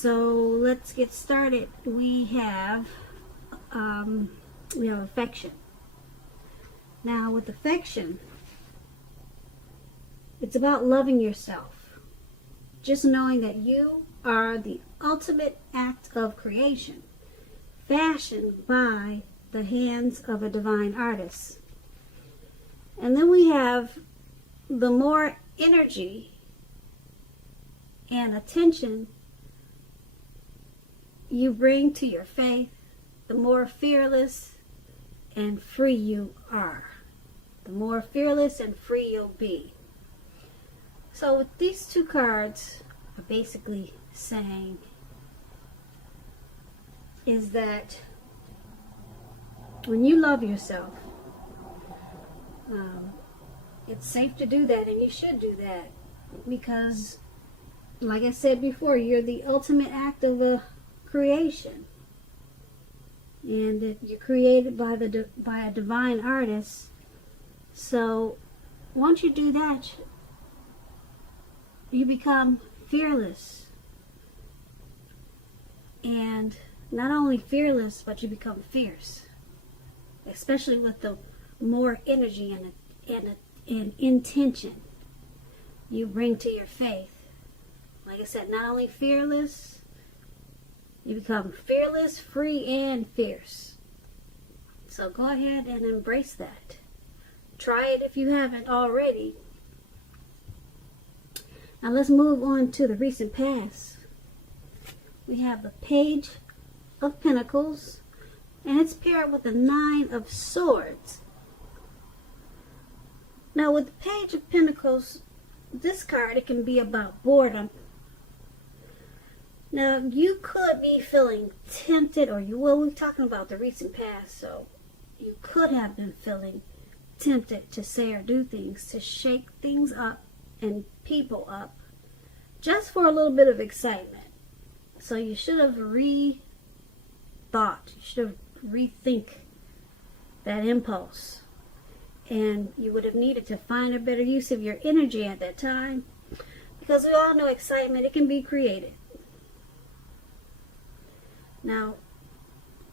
So let's get started. We have affection. Now with affection, it's about loving yourself. Just knowing that you are the ultimate act of creation, fashioned by the hands of a divine artist. And then we have the more energy and attention you bring to your faith, the more fearless and free you are. The more fearless and free you'll be. So with these two cards are basically saying is that when you love yourself, it's safe to do that, and you should do that, because like I said before, you're the ultimate act of a creation, and that you're created by a divine artist. So once you do that, you become fearless, and not only fearless, but you become fierce, especially with the more energy and intention you bring to your faith. Like I said, not only fearless, you become fearless, free, and fierce. So go ahead and embrace that. Try it if you haven't already. Now let's move on to the recent past. We have the Page of Pentacles, and it's paired with the Nine of Swords. Now with the Page of Pentacles, this card, it can be about boredom. Now you could be feeling tempted, we're talking about the recent past, so you could have been feeling tempted to say or do things, to shake things up and people up, just for a little bit of excitement. So you should have rethought, you should have rethink that impulse, and you would have needed to find a better use of your energy at that time, because we all know excitement, it can be created. Now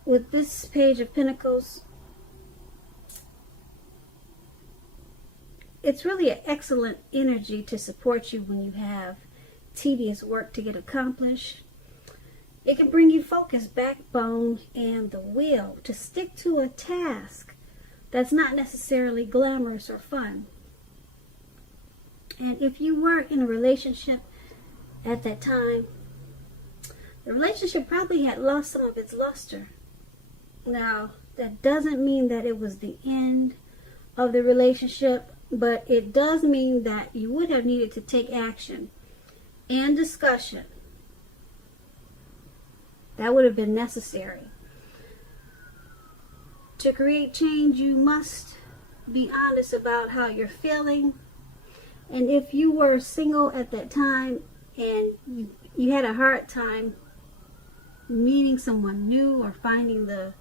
with this Page of Pentacles, it's really an excellent energy to support you when you have tedious work to get accomplished. It can bring you focus, backbone, and the will to stick to a task that's not necessarily glamorous or fun. And if you were in a relationship at that time, the relationship probably had lost some of its luster. Now, that doesn't mean that it was the end of the relationship, but it does mean that you would have needed to take action and discussion. That would have been necessary. To create change, you must be honest about how you're feeling. And if you were single at that time and you had a hard time meeting someone new or finding the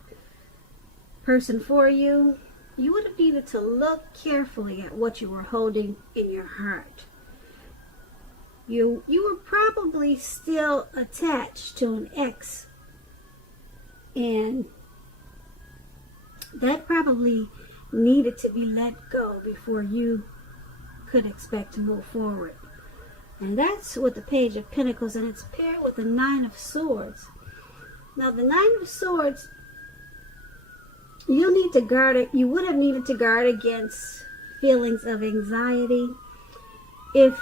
person for you, you would have needed to look carefully at what you were holding in your heart. You were probably still attached to an ex, and that probably needed to be let go before you could expect to move forward. And that's with the Page of Pentacles, and it's paired with the Nine of Swords. Now the Nine of Swords, you need to guard it. You would have needed to guard against feelings of anxiety. If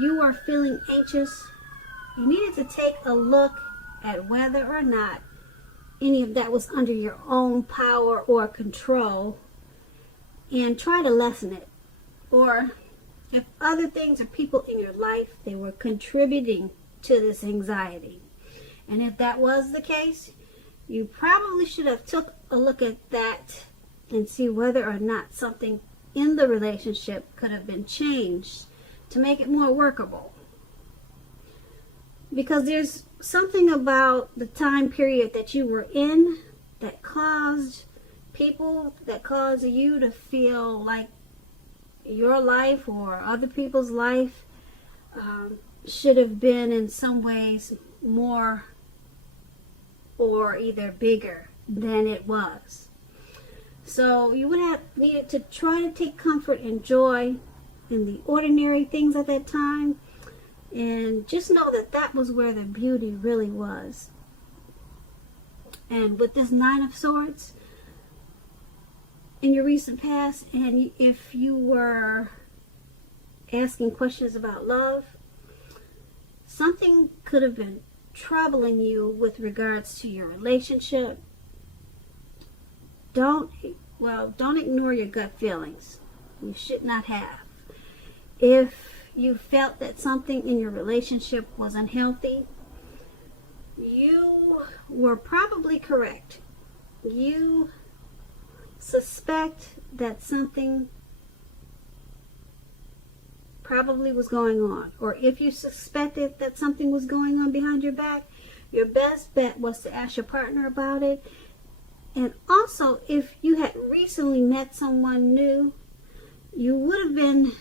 you are feeling anxious, you needed to take a look at whether or not any of that was under your own power or control, and try to lessen it. Or if other things or people in your life, they were contributing to this anxiety. And if that was the case, you probably should have took a look at that and see whether or not something in the relationship could have been changed to make it more workable. Because there's something about the time period that you were in that caused you to feel like your life or other people's life should have been in some ways more or either bigger than it was. So you would have needed to try to take comfort and joy in the ordinary things at that time, and just know that that was where the beauty really was. And with this Nine of Swords in your recent past, and if you were asking questions about love, something could have been troubling you with regards to your relationship. Don't ignore your gut feelings. You should not have. If you felt that something in your relationship was unhealthy, you were probably correct. You suspect that something probably was going on. Or if you suspected that something was going on behind your back, your best bet was to ask your partner about it. And also, if you had recently met someone new, you would have been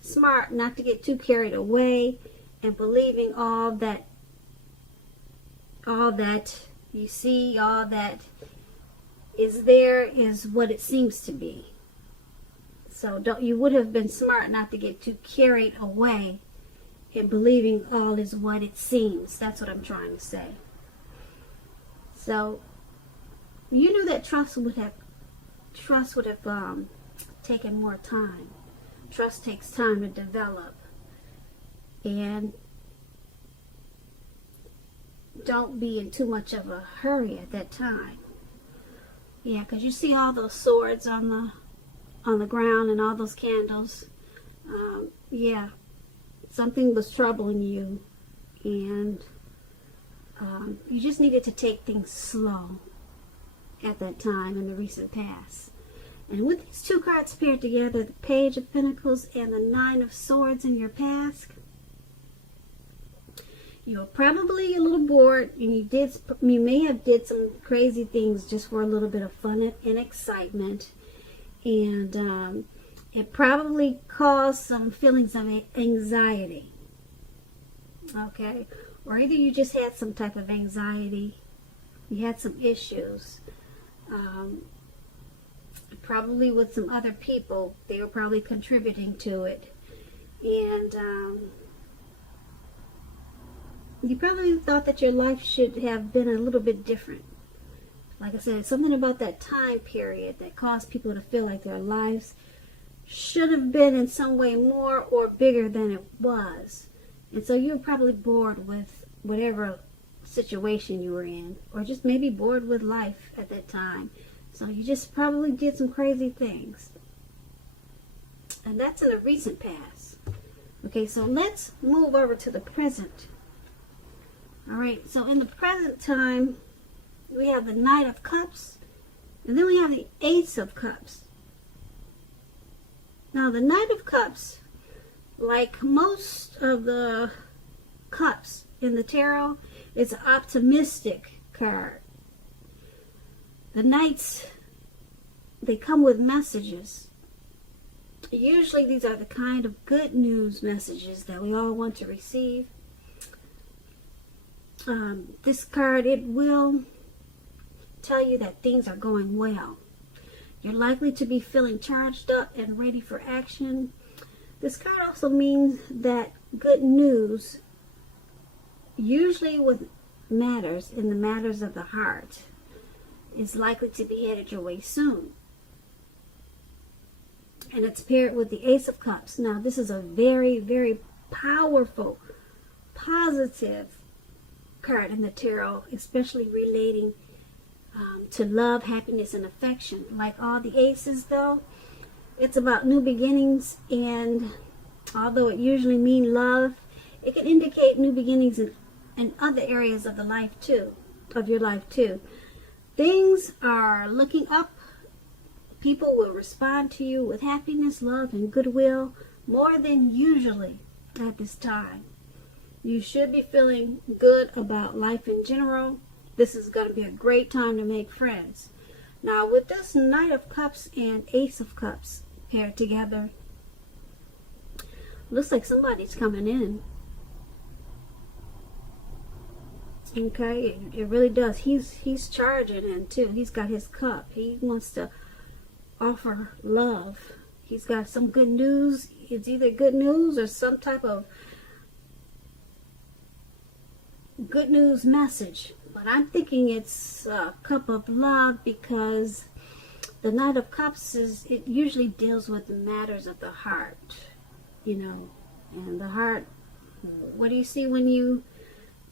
smart not to get too carried away and believing all that you see, all that is there is what it seems to be. So you would have been smart not to get too carried away in believing all is what it seems. That's what I'm trying to say. So you knew that trust would have taken more time. Trust takes time to develop. And don't be in too much of a hurry at that time. Yeah, because you see all those swords on the ground and all those candles. Yeah, something was troubling you, and you just needed to take things slow at that time in the recent past. And with these two cards paired together, the Page of Pentacles and the Nine of Swords in your past, you were probably a little bored, and you may have did some crazy things just for a little bit of fun and excitement, and it probably caused some feelings of anxiety. Okay, or either you just had some type of anxiety, you had some issues, probably with some other people. They were probably contributing to it, and you probably thought that your life should have been a little bit different. Like I said, something about that time period that caused people to feel like their lives should have been in some way more or bigger than it was. And so you were probably bored with whatever situation you were in, or just maybe bored with life at that time. So you just probably did some crazy things. And that's in the recent past. Okay, so let's move over to the present. Alright, so in the present time, we have the Knight of Cups, and then we have the Ace of Cups. Now, the Knight of Cups, like most of the cups in the tarot, is an optimistic card. The Knights, they come with messages. Usually these are the kind of good news messages that we all want to receive. This card, it will tell you that things are going well. You're likely to be feeling charged up and ready for action. This card also means that good news, usually with matters in the matters of the heart, is likely to be headed your way soon. And it's paired with the Ace of Cups. Now, this is a very, very powerful, positive card in the tarot, especially relating to love, happiness, and affection. Like all the aces, though, it's about new beginnings, and although it usually means love, it can indicate new beginnings in other areas of your life too. Things are looking up. People will respond to you with happiness, love, and goodwill more than usually at this time. You should be feeling good about life in general. This is going to be a great time to make friends. Now, with this Knight of Cups and Ace of Cups paired together, looks like somebody's coming in. Okay, it really does. He's charging in too. He's got his cup. He wants to offer love. He's got some good news. It's either good news or some type of good news message. But I'm thinking it's a cup of love, because the Knight of Cups it usually deals with the matters of the heart, you know. And the heart, what do you see when you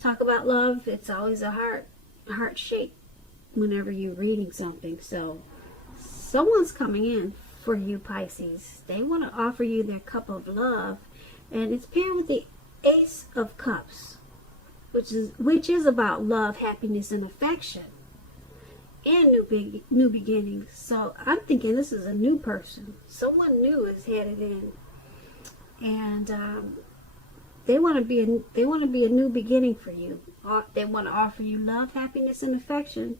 talk about love? It's always a heart shape whenever you're reading something. So someone's coming in for you, Pisces. They want to offer you their cup of love, and it's paired with the Ace of Cups, which is about love, happiness, and affection, and new beginnings. So I'm thinking this is a new person. Someone new is headed in, and they want to be a new beginning for you. They want to offer you love, happiness, and affection.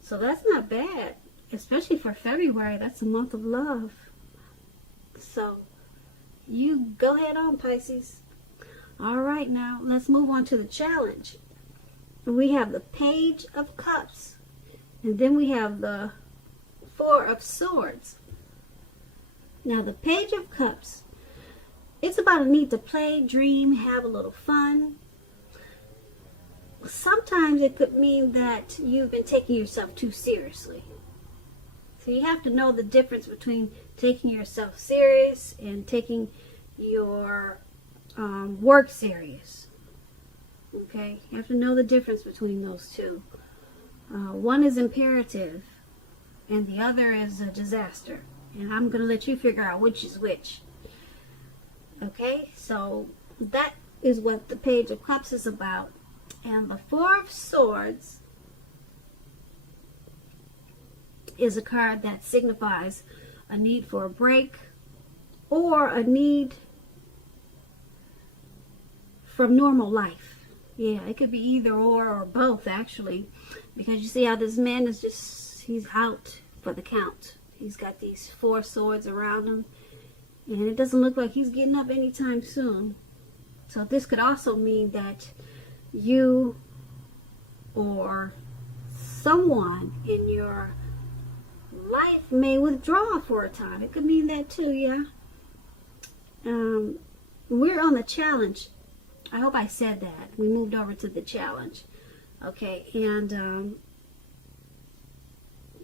So that's not bad, especially for February. That's a month of love. So you go ahead on, Pisces. All right, now let's move on to the challenge. We have the Page of Cups, and then we have the Four of Swords. Now the Page of Cups, it's about a need to play, dream, have a little fun. Sometimes it could mean that you've been taking yourself too seriously. So you have to know the difference between taking yourself serious and taking your work serious. Okay, you have to know the difference between those two. One is imperative and the other is a disaster, and I'm going to let you figure out which is which. Okay, so that is what the Page of Cups is about. And the Four of Swords is a card that signifies a need for a break or a need from normal life. Yeah, it could be either or both, actually, because you see how this man is he's out for the count. He's got these four swords around him, and it doesn't look like he's getting up anytime soon. So this could also mean that you or someone in your life may withdraw for a time. It could mean that too, yeah. We're on the challenge. I hope I said that. We moved over to the challenge. Okay, and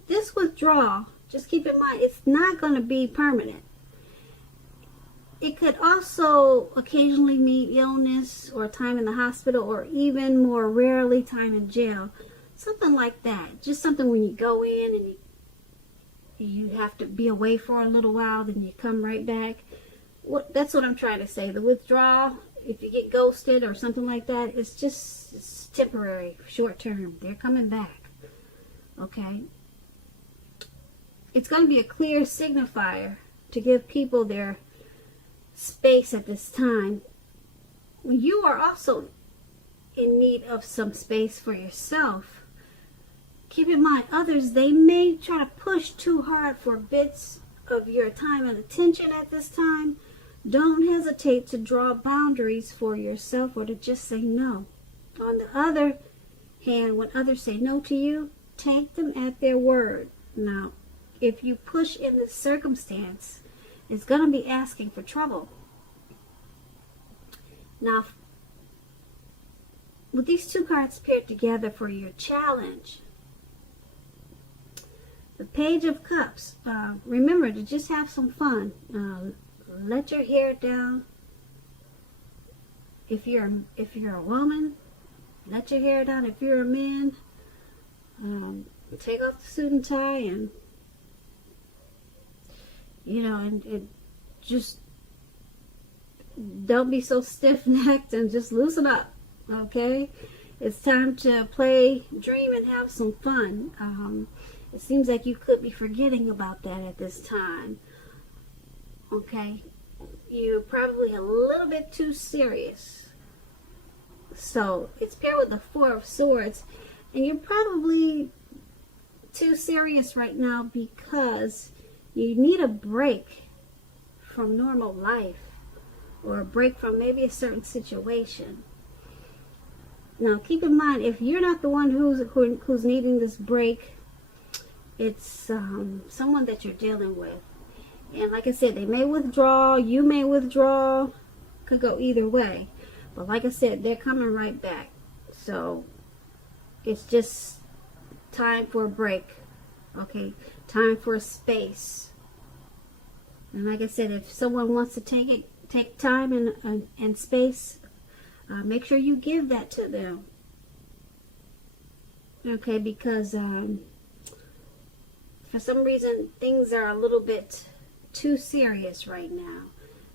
this withdrawal, just keep in mind, it's not going to be permanent. It could also occasionally mean illness or time in the hospital, or even more rarely time in jail. Something like that. Just something when you go in and you have to be away for a little while, then you come right back. That's what I'm trying to say. The withdrawal, if you get ghosted or something like that, it's temporary, short term. They're coming back. Okay? It's going to be a clear signifier to give people their space at this time. You are also in need of some space for yourself. Keep in mind, others, they may try to push too hard for bits of your time and attention at this time. Don't hesitate to draw boundaries for yourself or to just say no. On the other hand, when others say no to you, take them at their word. Now, if you push in this circumstance, it's going to be asking for trouble. Now, with these two cards paired together for your challenge, the Page of Cups, remember to just have some fun. Let your hair down. If you're a woman, let your hair down. If you're a man, take off the suit and tie, and and just don't be so stiff-necked, and just loosen up. Okay, it's time to play, dream, and have some fun. It seems like you could be forgetting about that at this time. Okay, you're probably a little bit too serious. So it's paired with the Four of Swords, and you're probably too serious right now because you need a break from normal life, or a break from maybe a certain situation. Now, keep in mind, if you're not the one who's needing this break, it's someone that you're dealing with. And like I said, they may withdraw, you may withdraw, could go either way. But like I said, they're coming right back. So it's just time for a break. Okay, time for a space. And like I said, if someone wants to take time and space, make sure you give that to them. Okay, because for some reason things are a little bit too serious right now.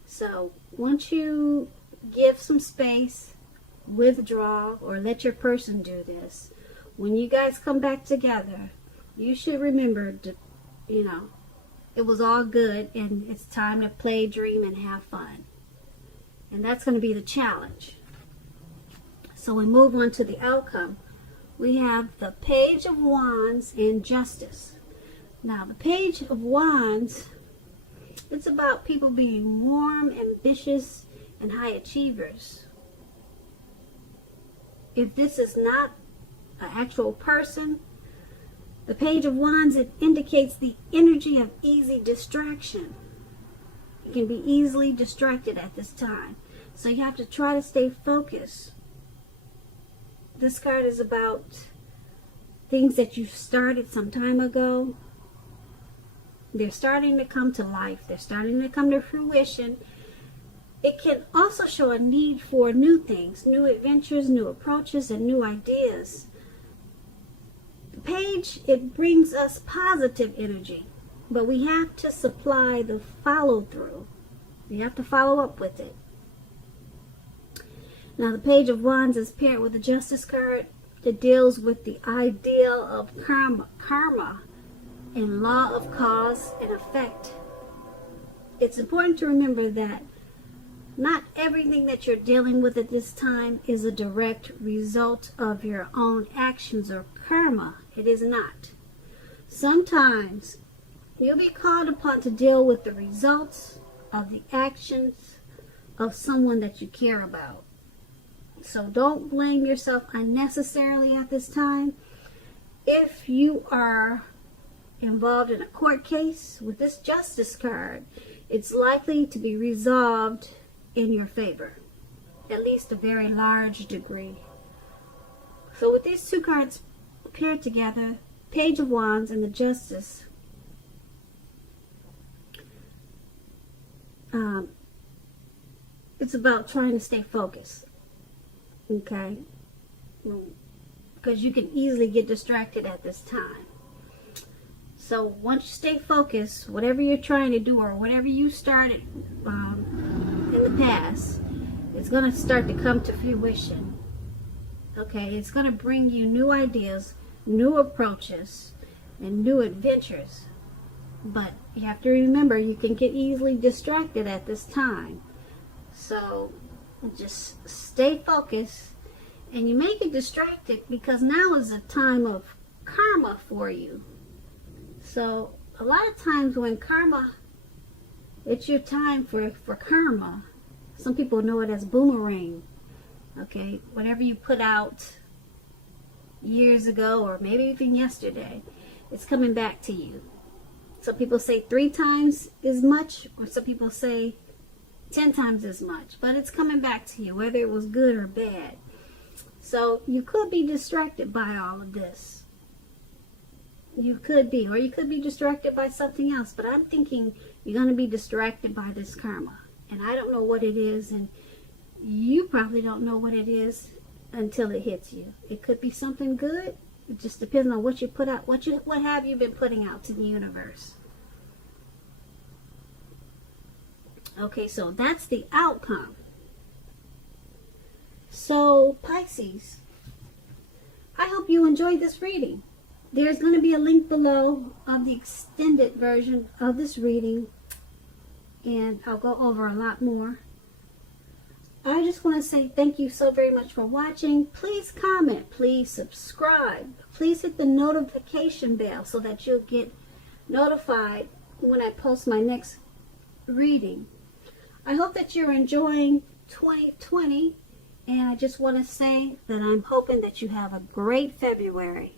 So once you give some space, withdraw, or let your person do this, when you guys come back together, you should remember to, it was all good and it's time to play, dream, and have fun. And that's going to be the challenge. So we move on to the outcome. We have the Page of Wands and Justice. Now, the Page of Wands, it's about people being warm, ambitious, and high achievers. If this is not an actual person, the Page of Wands, it indicates the energy of easy distraction. You can be easily distracted at this time. So you have to try to stay focused. This card is about things that you've started some time ago. They're starting to come to life. They're starting to come to fruition. It can also show a need for new things, new adventures, new approaches, and new ideas. The page, it brings us positive energy, but we have to supply the follow-through. You have to follow up with it. Now, the Page of Wands is paired with the Justice card that deals with the ideal of karma and law of cause and effect. It's important to remember that not everything that you're dealing with at this time is a direct result of your own actions or karma. It is not. Sometimes you'll be called upon to deal with the results of the actions of someone that you care about. So don't blame yourself unnecessarily at this time. If you are involved in a court case with this Justice card, it's likely to be resolved in your favor, at least a very large degree. So with these two cards paired together, Page of Wands and the Justice, it's about trying to stay focused. Okay, because you can easily get distracted at this time. So once you stay focused, whatever you're trying to do or whatever you started in the past, it's going to start to come to fruition. Okay, it's going to bring you new ideas, new approaches, and new adventures. But you have to remember, you can get easily distracted at this time. So just stay focused, and you may get distracted because now is a time of karma for you. So a lot of times when karma, it's your time for karma. Some people know it as boomerang. Okay, whatever you put out years ago or maybe even yesterday, it's coming back to you. Some people say 3 times as much, or some people say 10 times as much, but it's coming back to you, whether it was good or bad. So you could be distracted by all of this. You could be, or you could be distracted by something else, but I'm thinking you're going to be distracted by this karma. And I don't know what it is, and you probably don't know what it is until it hits you. It could be something good. It just depends on what you put out. What have you been putting out to the universe? Okay, so that's the outcome. So, Pisces, I hope you enjoyed this reading. There's going to be a link below of the extended version of this reading, and I'll go over a lot more. I just want to say thank you so very much for watching. Please comment, please subscribe, please hit the notification bell so that you'll get notified when I post my next reading. I hope that you're enjoying 2020 And I just want to say that I'm hoping that you have a great February.